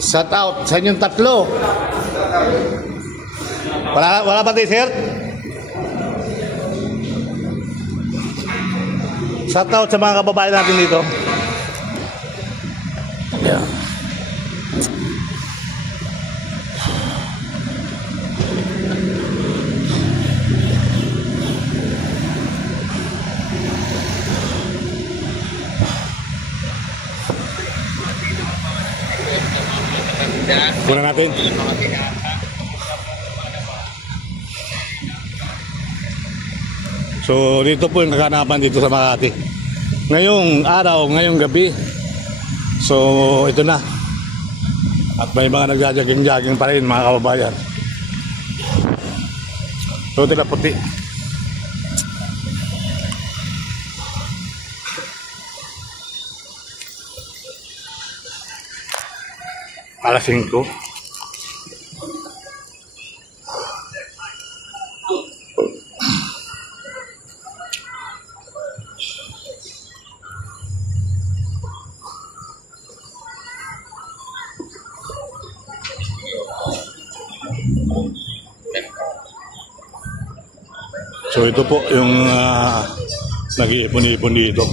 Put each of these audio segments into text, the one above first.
Shout out sa inyong tatlo. Wala ba t-shirt? Shout out sa mga kababayan natin dito. Yeah. Kunan natin. So dito po yung kaganapan dito sa Makati ngayong araw, ngayong gabi. So ito na. At may mga nagja-jogging pa rin mga kababayan. So tila puti. Alas 5. So ito po yung nag-iipon-ipon dito.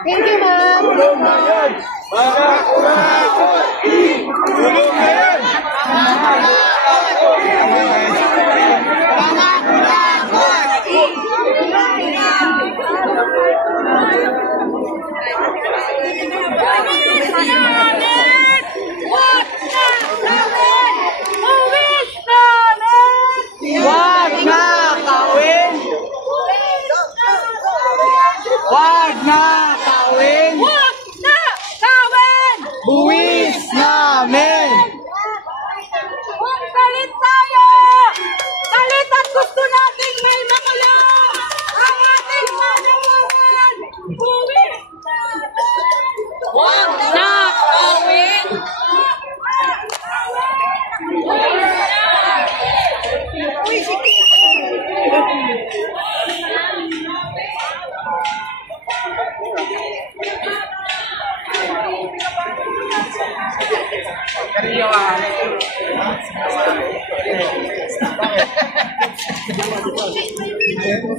Thank you, ma'am. Buwis namin! Magpalit tayo! Palit at gusto nating may makulong! Ang ating manuwan! Buwis! Huwag na kawin!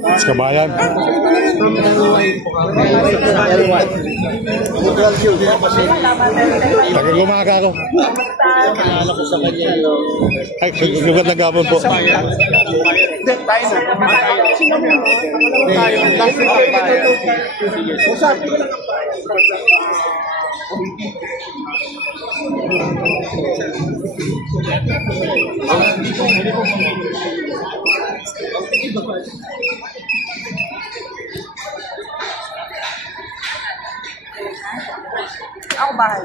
Mas kabayan. Taga-gumaga ako. Ay, sugat na gapon po. Ako bahay.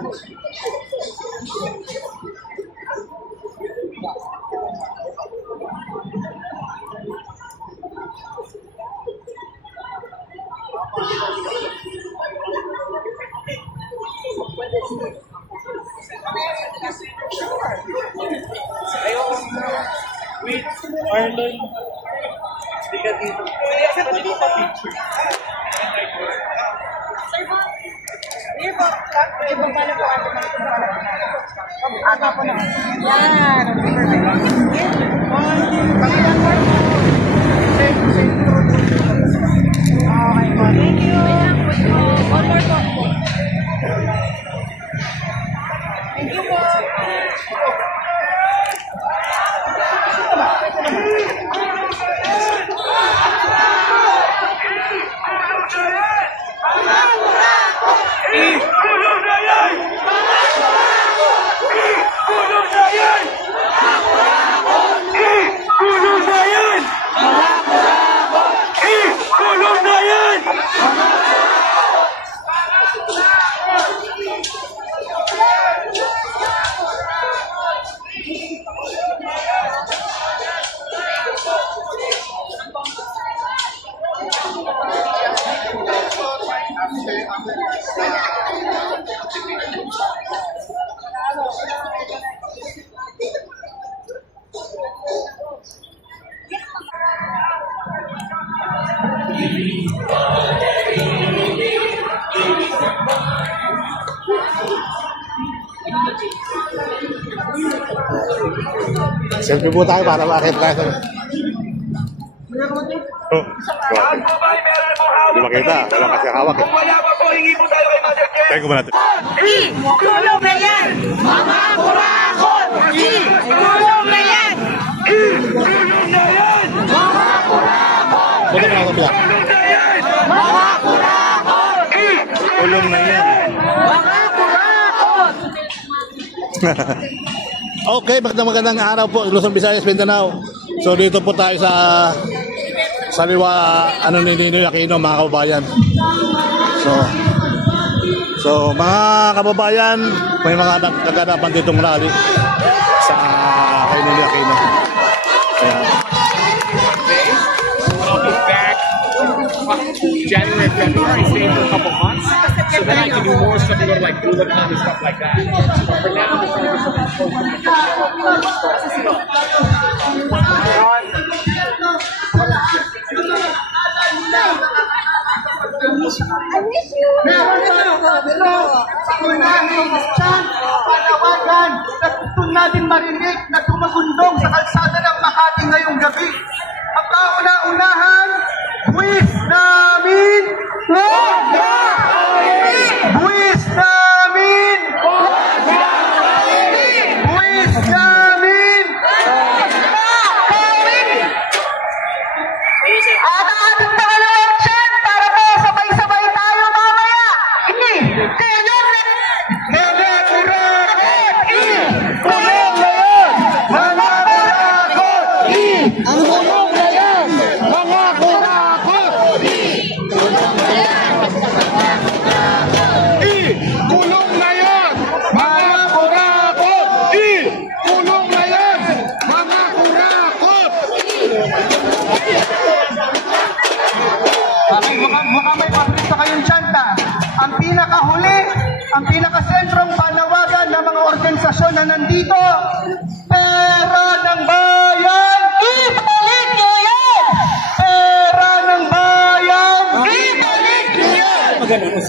Wait, Marlon. Hindi ka dito. Pwede pa picture. Here po. Ibang pala po ato na ito. Aga po na. Yan. Okay po. Thank you. One more po. Thank you po. Selfie po tayo para makita tayo. Oh, di makita. Wala kasi hawak. Wala pa po, hingi po tayo kay Mother Jen. Tayo ko ba natin? Tulong na yan! Mga kurakot! Tulong na yan! Tulong na yan! Buto mo ako bilang. Tulong na yan! Mga kurakot! Ulong na yan. Mga kurakot! Okay, magandang araw po, Luzon, Visayas, Mindanao. So dito po tayo sa liwa ni Ninoy Aquino, mga kababayan. So mga kababayan, may mga nagkaganapan ditong rally sa kay Ninoy Aquino. Ayan. I'll be back January, February, stay for a couple months, so then I can do more stuff, go to like Bulacom and stuff like that. For now, I'm trying to get something Panawagan na gusto natin marinig na tumagundong sa kalsada ng Makati ngayong gabi. Ang kauna-unahan, buwis namin! Buwis namin! Buwis namin! At ang ating pangalawang chat para po sabay-sabay tayo mamaya. Tulong na Mga kurakot! Tulong na yan! Mga kurakot! Ang tulong na yan! Mga kurakot! Kulong na yan! Mga kurakot! Kulong na yan! Mga kurakot! Mukhang may pabrito kayong tsanta. Ang pinakahuli, ang pinakasentrong panawagan ng mga organisasyon na nandito, pera ng bayan! ibalik nyo yan! Pera ng bayan! Ibalik nyo yan!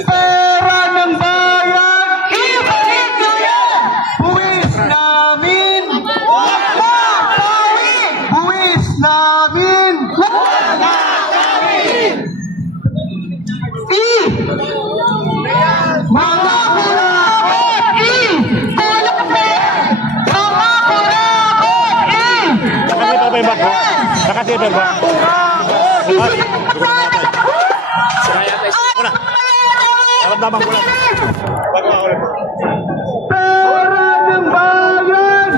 Pera ng bayan! Ibalik nyo yan! Buwis namin! Buwis namin! Mga kurakot! Tulong na yan! Mga kurakot! Nakasipa ba yung bako? Nakasipa ba? Una. Naramdaman ko lang. Bago ako ulit. Pera ng bayan!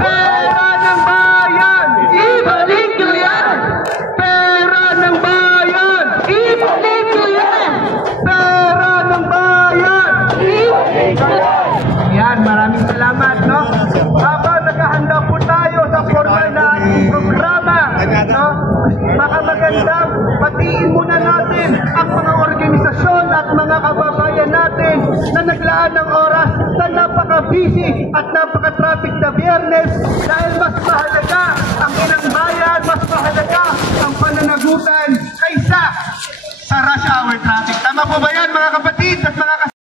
Pera ng bayan! Ibalik nyo yan! Pera ng bayan! Ibalik nyo yan! Pera ng bayan! Yan, maraming salamat, no? Habang naghahanda po tayo sa formal na ating programa, no? Baka magandang patiin muna natin ang mga organisasyon at mga kababayan natin na naglaan ng oras sa napaka-busy at napaka-traffic na Biyernes dahil mas mahalaga ang inang bayan, mas mahalaga ang pananagutan kaysa sa rush hour traffic. Tama po ba yan, mga kapatid at mga